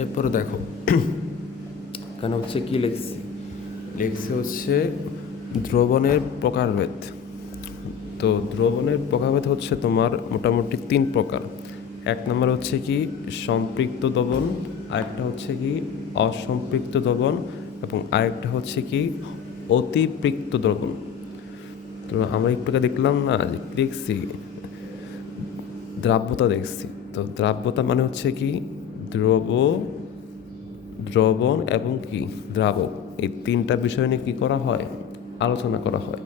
এরপরে দেখো কেন হচ্ছে কি লিখছি, লিখছি হচ্ছে দ্রবণের প্রকারভেদ। তো দ্রবণের প্রকারভেদ হচ্ছে তোমার মোটামুটি 3 প্রকার। এক নম্বর হচ্ছে কি সম্পৃক্ত দ্রবণ, আরেকটা হচ্ছে কি অসম্পৃক্ত দ্রবণ, এবং আরেকটা হচ্ছে কি অতিপৃক্ত দ্রবণ। তো আমরা একটু আগে দেখলাম না যে দেখছি দ্রাব্যতা দেখছি। তো দ্রাব্যতা মানে হচ্ছে কি দ্রবণ এবং কি দ্রাবক, এই 3টা বিষয় নিয়ে কী করা হয়, আলোচনা করা হয়।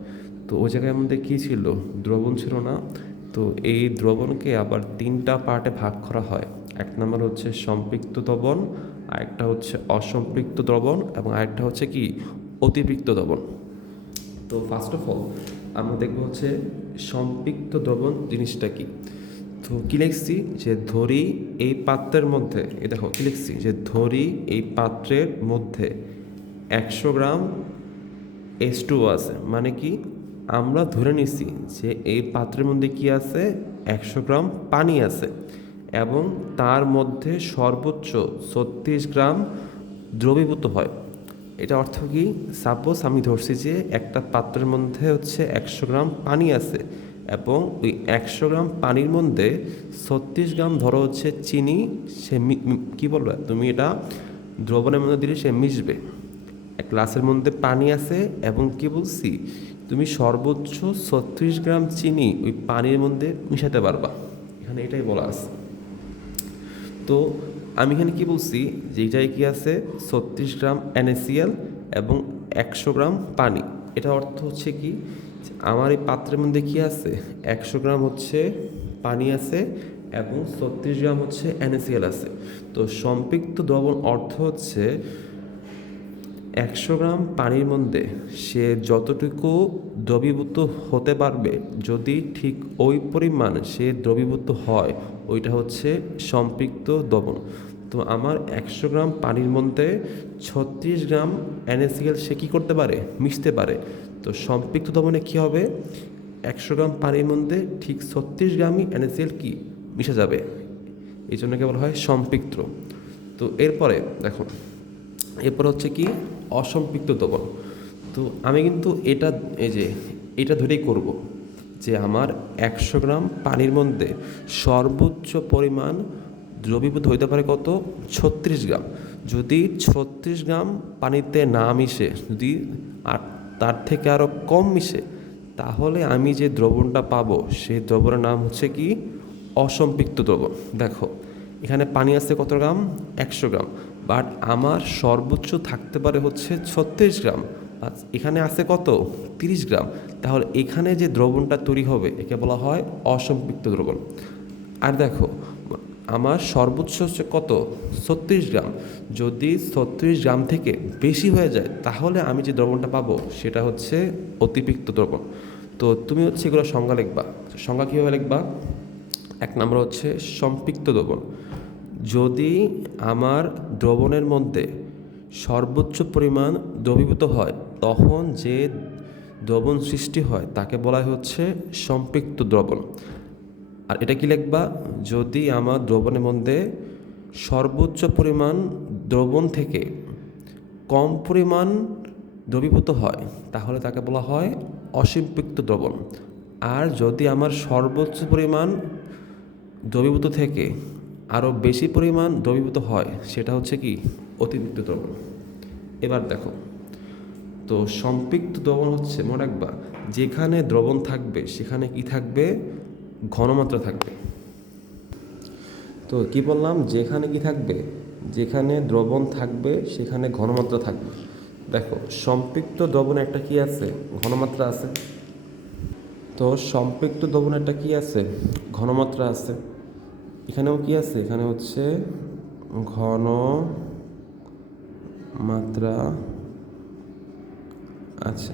তো ওই জায়গায় আমাদের কী ছিল, দ্রবণ ছিল না। তো এই দ্রবণকে আবার 3টা পার্টে ভাগ করা হয়। এক নম্বর হচ্ছে সম্পৃক্ত দ্রবণ, আরেকটা হচ্ছে অসম্পৃক্ত দ্রবণ, এবং আরেকটা হচ্ছে কি অতিপৃক্ত দ্রবণ। তো ফার্স্ট অফ অল আমরা দেখবো হচ্ছে সম্পৃক্ত দ্রবণ জিনিসটা কি। তো কী লিখছি যে ধরি এই পাত্রের মধ্যে, এই দেখো কী লিখছি যে ধরি এই পাত্রের মধ্যে 100 গ্রাম H2O আছে। মানে কি আমরা ধরে নিছি যে এই পাত্রের মধ্যে কি আছে, 100 গ্রাম পানি আছে, এবং তার মধ্যে সর্বোচ্চ 36 গ্রাম দ্রবীভূত হয়। এটা অর্থ কি, সাপোজ আমি ধরছি যে একটা পাত্রের মধ্যে হচ্ছে 100 গ্রাম পানি আছে, এবং ওই 100 গ্রাম পানির মধ্যে 36 গ্রাম ধরো হচ্ছে চিনি। সে কী বলবে তুমি, এটা দ্রবণের মধ্যে দিলে সে মিশবে। এক গ্লাসের মধ্যে পানি আছে এবং কি বলছি, তুমি সর্বোচ্চ 36 গ্রাম চিনি ওই পানির মধ্যে মিশাতে পারবা। এখানে এটাই বলা আছে। তো আমি এখানে কি বলছি যে এইটাই কি আছে 36 গ্রাম NaCl এবং 100 গ্রাম পানি। এটা অর্থ হচ্ছে কি আমার এই পাত্রের মধ্যে কি আছে, 100 গ্রাম হচ্ছে পানি আছে এবং 36 গ্রাম হচ্ছে NaCl আছে। তো সম্পৃক্ত দ্রবণ অর্থ হচ্ছে 100 গ্রাম পানির মধ্যে সে যতটুকু দ্রবীভূত হতে পারবে, যদি ঠিক ওই পরিমাণ সে দ্রবীভূত হয়, ওইটা হচ্ছে সম্পৃক্ত দ্রবণ। তো আমার 100 গ্রাম পানির মধ্যে 36 গ্রাম NaCl সে কী করতে পারে, মিশতে পারে। তো সম্পৃক্ত দ্রবণে কী হবে, 100 গ্রাম পানির মধ্যে ঠিক 36 গ্রামই NaCl কি মিশে যাবে। এই জন্য কে বলা হয় সম্পৃক্ত। তো এরপরে দেখো, এরপর হচ্ছে কি অসম্পৃক্ত দ্রবণ। তো আমি কিন্তু এটা ধরেই করব যে আমার 100 গ্রাম পানির মধ্যে সর্বোচ্চ পরিমাণ দ্রবীভূত হইতে পারে কত, 36 গ্রাম। যদি 36 গ্রাম পানিতে না মিশে, যদি আর তার থেকে আরও কম মিশে, তাহলে আমি যে দ্রবণটা পাবো সেই দ্রবণের নাম হচ্ছে কি অসম্পৃক্ত দ্রবণ। দেখো এখানে পানি আছে কত গ্রাম, 100 গ্রাম, বাট আমার সর্বোচ্চ থাকতে পারে হচ্ছে 36 গ্রাম, আর এখানে আছে কত 30 গ্রাম। তাহলে এখানে যে দ্রবণটা তৈরি হবে একে বলা হয় অসম্পৃক্ত দ্রবণ। আর দেখো আমার সর্বোচ্চ হচ্ছে কত 36 গ্রাম, যদি 36 গ্রাম থেকে বেশি হয়ে যায় তাহলে আমি যে দ্রবণটা পাবো সেটা হচ্ছে অতিপৃক্ত দ্রবণ। তো তুমি হচ্ছে এগুলো সংজ্ঞা লিখবা। সংজ্ঞা কীভাবে লিখবা, এক নম্বর হচ্ছে সম্পৃক্ত দ্রবণ, যদি আমার দ্রবণের মধ্যে সর্বোচ্চ পরিমাণ দ্রবীভূত হয় তখন যে দ্রবণ সৃষ্টি হয় তাকে বলা হচ্ছে সম্পৃক্ত দ্রবণ। আর এটা কি লিখবা, যদি আমার দ্রবণের মধ্যে সর্বোচ্চ পরিমাণ দ্রবণ থেকে কম পরিমাণ দ্রবীভূত হয় তাহলে তাকে বলা হয় অসম্পৃক্ত দ্রবণ। আর যদি আমার সর্বোচ্চ পরিমাণ দ্রবীভূত থেকে আরও বেশি পরিমাণ দ্রবীভূত হয় সেটা হচ্ছে কি অতিরিক্ত দ্রবণ। এবার দেখো, তো সম্পৃক্ত দ্রবণ হচ্ছে মনে রাখবা যেখানে দ্রবণ থাকবে সেখানে কি থাকবে, ঘনমাত্রা থাকবে। তো কি বললাম, যেখানে কি থাকবে, যেখানে দ্রবণ থাকবে সেখানে ঘনমাত্রা থাকবে। দেখো সম্পৃক্ত দ্রবণে একটা কি আছে, ঘনমাত্রা আছে। তো সম্পৃক্ত দ্রবণে একটা কি আছে, ঘনমাত্রা আছে। এখানেও কি আছে, এখানে হচ্ছে ঘন মাত্রা আছে।